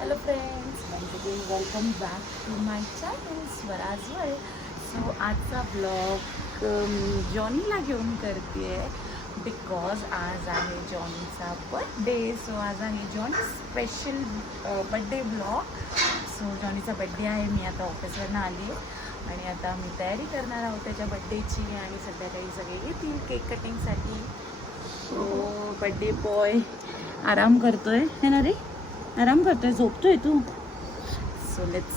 Hello friends, once again welcome back to my channel Swaraj world. So आजचा blog मी जॉनीला घेऊन करते because आज आहे जॉनीचा बर्थडे. सो आज आहे Johnny special birthday blog. So जॉनीचा बड्डे आहे. मी आता ऑफिसवरनं आली आहे आणि आता मी तयारी करणार आहोत त्याच्या बड्डेची आणि संध्याकाळी सगळे येतील केक कटिंगसाठी. सो बड्डे बॉय आराम करतोय है ना रे, आराम करतोय, झोपतोय तू. So let's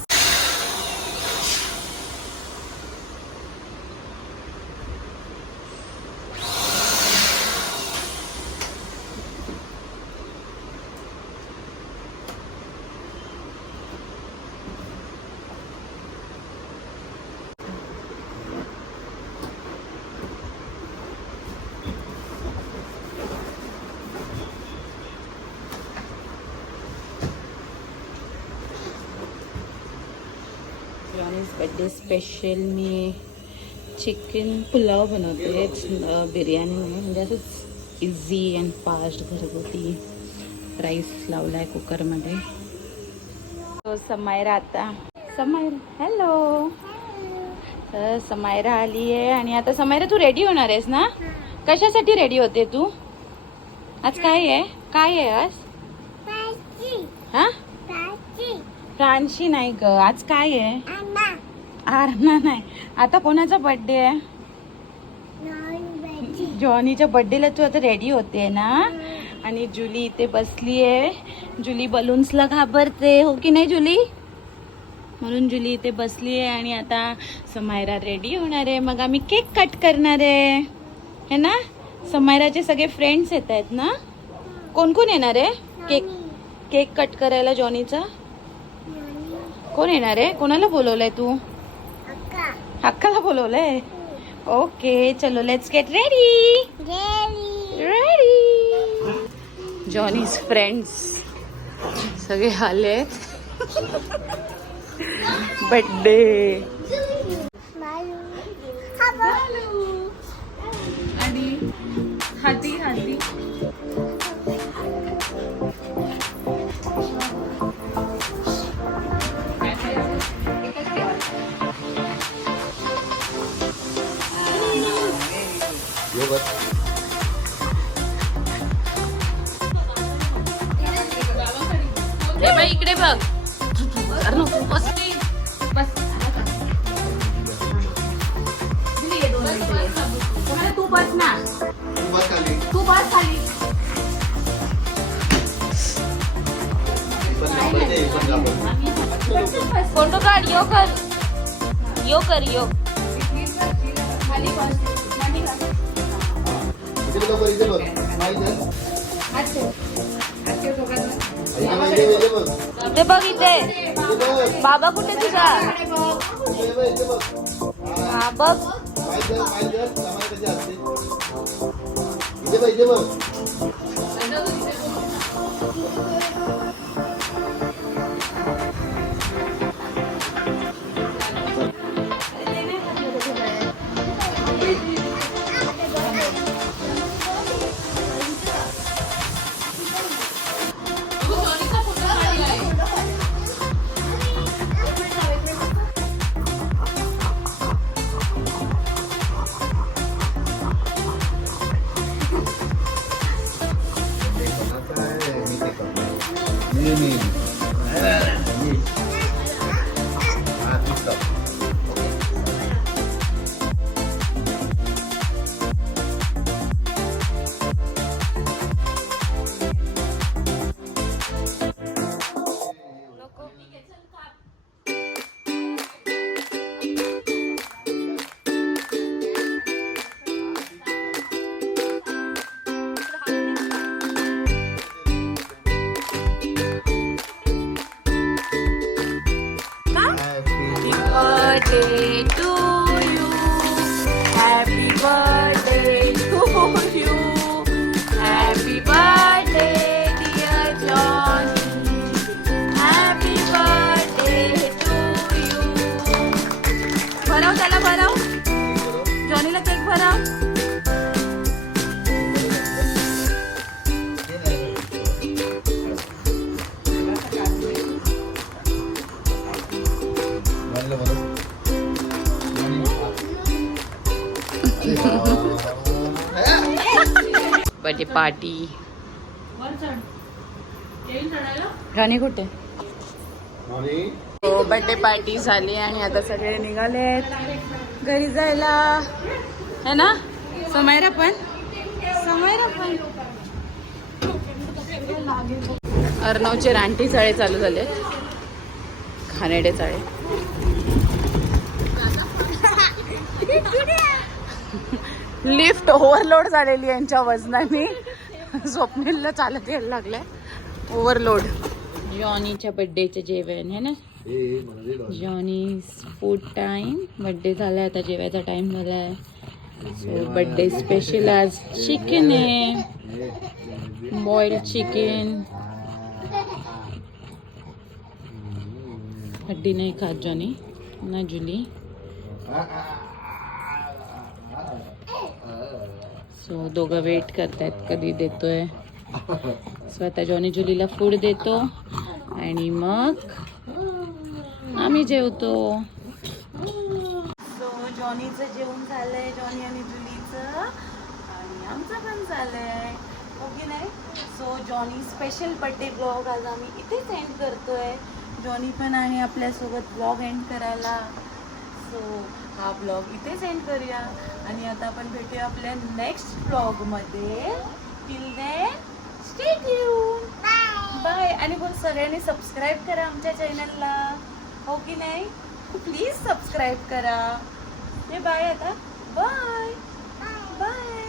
Johnny's birthday special मी चिकन पुलाव बनवते. बिर्याणी नाही, म्हणजे असंच इझी अँड फास्ट घरगुती. राईस लावला आहे कुकरमध्ये. तो समायरा आता हॅलो. तर समायरा आली आहे आणि आता समायरा तू रेडी होणार आहेस ना? कशासाठी रेडी होते तू? आज काय आहे आज? हा, फ्रान्सी नाही ग, आज काय आहे? आरणा नाही. आता कोणाचा बर्थडे आहे? जॉनीच्या बर्थडेला तू आता रेडी होते ना? आणि जुली इथे बसली आहे. जुली बलून्सला घाबरते, हो की नाही जुली? म्हणून जुली इथे बसली आहे आणि आता समायरा रेडी होणार आहे. मग आम्ही केक कट करणार आहे है ना? समायराचे सगळे फ्रेंड्स येत आहेत ना? कोण कोण येणार आहे केक कट करायला? जॉनीचा कोण येणार आहे? कोणाला बोलवलंय तू? हक्काला बोलवलंय. ओके चलो let's get ready. Johnny's friends सगळे आलेत बर्थडे. आणि हाती बाई इकडे बघ. तू बस ना, तू बस खाली. फोटो काढ. यो कर खाली बस. इथे बघ, इथे बाबा कुठे तुझा? हा बघ. Birthday party. राणी कुठे? बर्थडे पार्टी झाली आणि आता सगळे निघालेत घरी जायला, है ना? समायरा पण अर्णवचे रानटी चाळे चालू झाले, खानेडे चाळे. लिफ्ट ओव्हरलोड झालेली यांच्या वजनाने, स्वप्नीलला चालत यायला लागलंय ओव्हरलोड. जॉनीच्या बर्थडेचं जेवण है ना, जॉनी फूड टाइम. बर्थडे झालाय आता, जेवायचा टाइम झालाय. सो बर्थडे स्पेशल आज चिकन आहे, बॉइल्ड चिकन. हड्डी नाही खात जॉनी ना जुली. सो दोघं वेट करतायत कधी देतोय. सो आता जॉनी जुलीला फूड देतो आणि मग आम्ही जेवतो. सो जॉनीचं जेवण झालंय, जॉनी आणि जुलीचं, आणि आमचं पण झालंय, हो की नाही? So Johnny special birthday blog आज आम्ही इथेच एंड करतोय. जॉनी पण आणि आपल्यासोबत ब्लॉग एंड करायला. सो हा ब्लॉग इथेच एंड करूया आणि आता आपण भेटूया आपल्या नेक्स्ट ब्लॉगमध्ये. Till then stay tune, bye. आणि बोल सगळ्यांनी सबस्क्राईब करा आमच्या चॅनलला, हो की नाही? प्लीज सबस्क्राईब करा. बाय आता, बाय बाय.